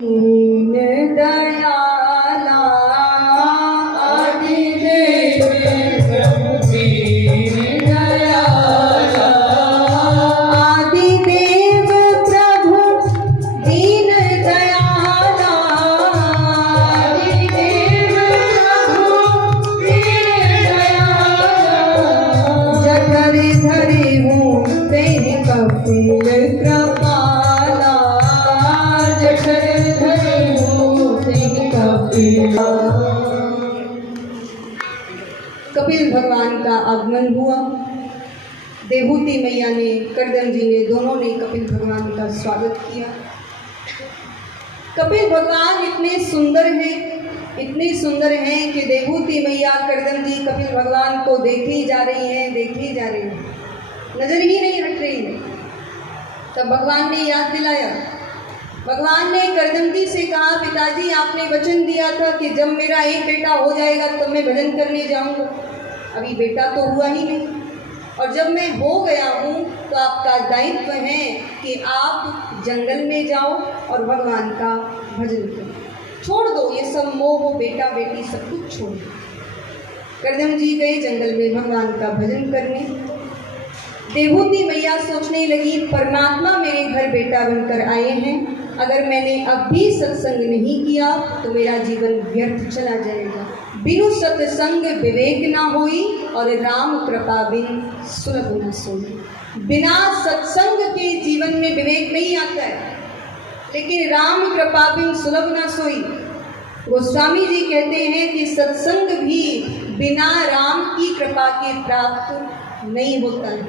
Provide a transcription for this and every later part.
दीन दयाला आदिदेव प्रभु दीन दयाला आदिदेव प्रभु दीन दयाला आदिदेव प्रभु दीन दयाला जठर धरे हूँ तेहि कपिल कृपाला जठर कपिल भगवान का आगमन हुआ। देवहूति मैया ने, करदम जी ने, दोनों ने कपिल भगवान का स्वागत किया। कपिल भगवान इतने सुंदर हैं कि देवहूति मैया, करदम जी कपिल भगवान को देखे ही जा रही हैं, नजर ही नहीं हट रही है। तब भगवान ने याद दिलाया। भगवान ने करदम जी से कहा, पिताजी आपने वचन दिया था कि जब मेरा एक बेटा हो जाएगा तब मैं भजन करने जाऊंगा। अभी बेटा तो हुआ ही नहीं, और जब मैं हो गया हूँ तो आपका दायित्व है कि आप जंगल में जाओ और भगवान का भजन करो। छोड़ दो ये सब मोह, बेटा बेटी सब कुछ छोड़ दो। करदम जी गए जंगल में भगवान का भजन करने। देवहूति मैया सोचने लगी, परमात्मा मेरे घर बेटा बनकर आए हैं, अगर मैंने अब भी सत्संग नहीं किया तो मेरा जीवन व्यर्थ चला जाएगा। बिनु सत्संग विवेक ना होई और राम कृपा बिन सुलभ न सोई। बिना सत्संग के जीवन में विवेक नहीं आता है, लेकिन राम कृपा बिन सुलभ न सोई। गोस्वामी जी कहते हैं कि सत्संग भी बिना राम की कृपा के प्राप्त नहीं होता है।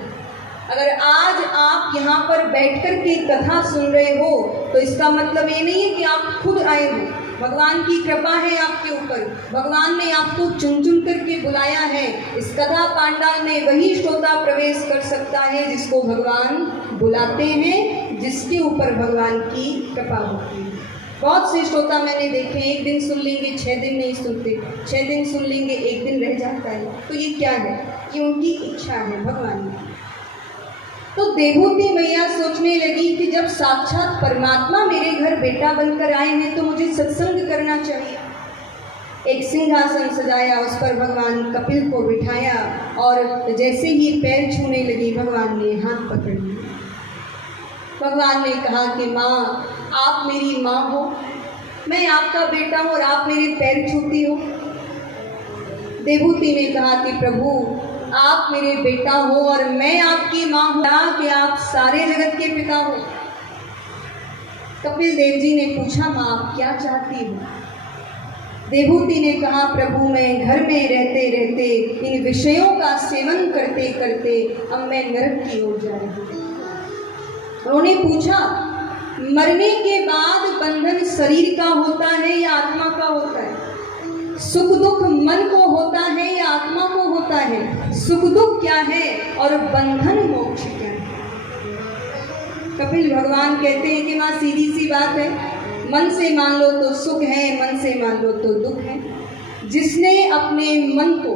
अगर आज आप यहाँ पर बैठकर के कथा सुन रहे हो तो इसका मतलब ये नहीं है कि आप खुद आए हो। भगवान की कृपा है आपके ऊपर। भगवान ने आपको चुन चुन करके बुलाया है। इस कथा पांडाल में वही श्रोता प्रवेश कर सकता है जिसको भगवान बुलाते हैं, जिसके ऊपर भगवान की कृपा होती है। बहुत से श्रोता मैंने देखे, एक दिन सुन लेंगे, 6 दिन नहीं सुनते, 6 दिन सुन लेंगे, 1 दिन रह जाता है। तो ये क्या है? ये उनकी इच्छा है भगवान की। तो देवहूति मैया सोचने लगी कि जब साक्षात परमात्मा मेरे घर बेटा बनकर आए हैं तो मुझे सत्संग करना चाहिए। एक सिंहासन सजाया, उस पर भगवान कपिल को बिठाया और जैसे ही पैर छूने लगी भगवान ने हाथ पकड़ लिया। भगवान ने कहा कि माँ, आप मेरी माँ हो, मैं आपका बेटा हूँ और आप मेरे पैर छूती हो। देवहूति ने कहा कि प्रभु, आप मेरे बेटा हो और मैं आपकी माँ हूँ कि आप सारे जगत के पिता हो। कपिल देव जी ने पूछा, माँ आप क्या चाहती हो? देवहूति ने कहा, प्रभु मैं घर में रहते रहते इन विषयों का सेवन करते करते अब मैं नरक की ओर जा रही हूँ। उन्होंने पूछा, मरने के बाद बंधन शरीर का होता है या आत्मा का होता है? सुख दुख मन को होता है या आत्मा को होता है? सुख दुख क्या है और बंधन मोक्ष क्या है? कपिल भगवान कहते हैं कि माँ सीधी सी बात है, मन से मान लो तो सुख है, मन से मान लो तो दुख है। जिसने अपने मन को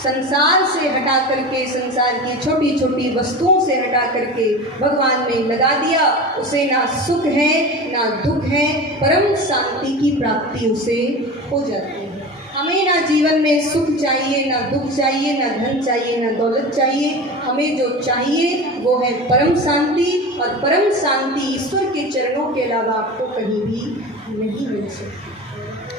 संसार से हटा करके, संसार की छोटी छोटी वस्तुओं से हटा करके भगवान में लगा दिया, उसे ना सुख है ना दुख है, परम शांति की प्राप्ति उसे हो जाती है। हमें ना जीवन में सुख चाहिए, ना दुख चाहिए, ना धन चाहिए, ना दौलत चाहिए। हमें जो चाहिए वो है परम शांति, और परम शांति ईश्वर के चरणों के अलावा आपको कहीं भी नहीं मिल सकती।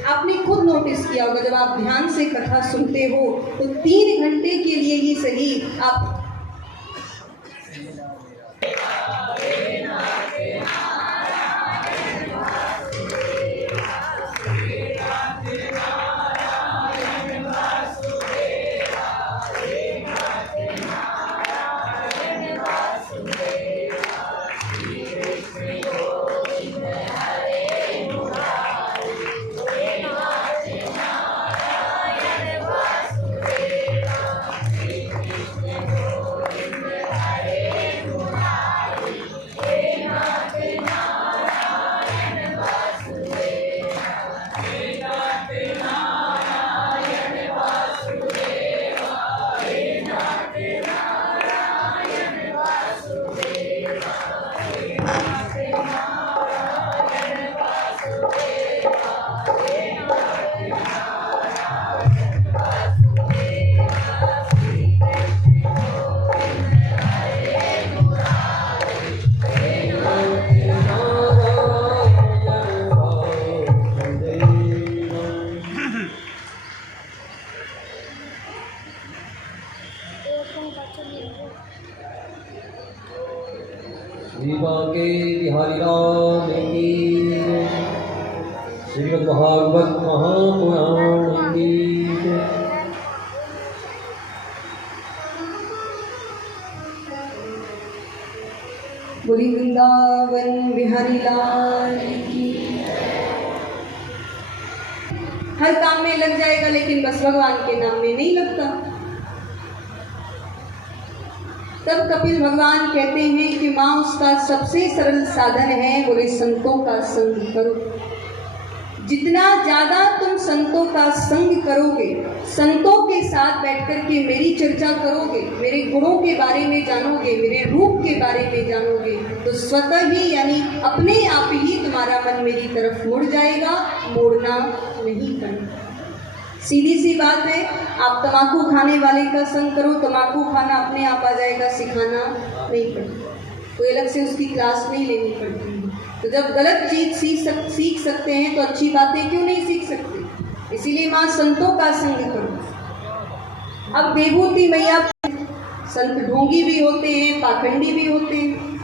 आपने खुद नोटिस किया होगा, जब आप ध्यान से कथा सुनते हो तो 3 घंटे के लिए ही सही आप श्रीमद्भागवत महापुराण की जय। बोली वृंदावन बिहारी लाल की। हर काम में लग जाएगा लेकिन बस भगवान के नाम में नहीं लगता। तब कपिल भगवान कहते हैं कि माँ उसका सबसे सरल साधन है, बोले संतों का संग करो। जितना ज़्यादा तुम संतों का संग करोगे, संतों के साथ बैठकर के मेरी चर्चा करोगे, मेरे गुणों के बारे में जानोगे, मेरे रूप के बारे में जानोगे, तो स्वतः ही यानी अपने आप ही तुम्हारा मन मेरी तरफ मुड़ जाएगा, मोड़ना नहीं करना। सीधी सी बात है, आप तम्बाकू खाने वाले का संग करो, तम्बाकू खाना अपने आप आ जाएगा, सिखाना नहीं पड़ता, कोई अलग से उसकी क्लास नहीं लेनी पड़ती। तो जब गलत चीज़ सीख सकते हैं तो अच्छी बातें क्यों नहीं सीख सकते। इसीलिए माँ संतों का संग करो। अब विभूति मैया संत ढोंगी भी होते हैं, पाखंडी भी होते हैं।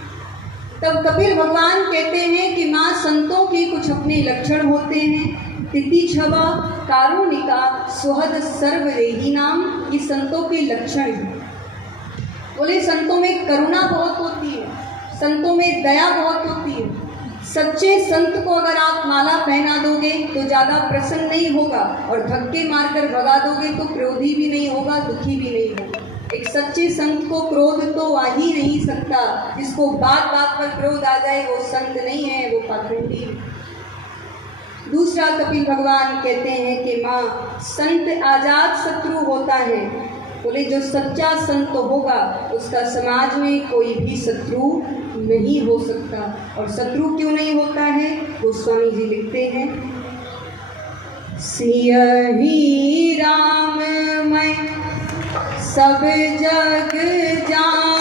तब कपिल भगवान कहते हैं कि माँ संतों के कुछ अपने लक्षण होते हैं। तिथि छवा कारुणिका सुहद सर्वरेही नाम, ये संतों के लक्षण हैं। बोले संतों में करुणा बहुत होती है, संतों में दया बहुत होती है। सच्चे संत को अगर आप माला पहना दोगे तो ज़्यादा प्रसन्न नहीं होगा, और धक्के मारकर भगा दोगे तो क्रोधी भी नहीं होगा, दुखी भी नहीं होगा। एक सच्चे संत को क्रोध तो आ ही नहीं सकता, जिसको बात बात पर क्रोध आ जाए वो संत नहीं है, वो पाखंडी है। दूसरा कपिल भगवान कहते हैं कि माँ संत आजाद शत्रु होता है। बोले जो सच्चा संत होगा उसका समाज में कोई भी शत्रु नहीं हो सकता। और शत्रु क्यों नहीं होता है, गोस्वामी जी लिखते हैं, सियहि राम मैं सब जग जान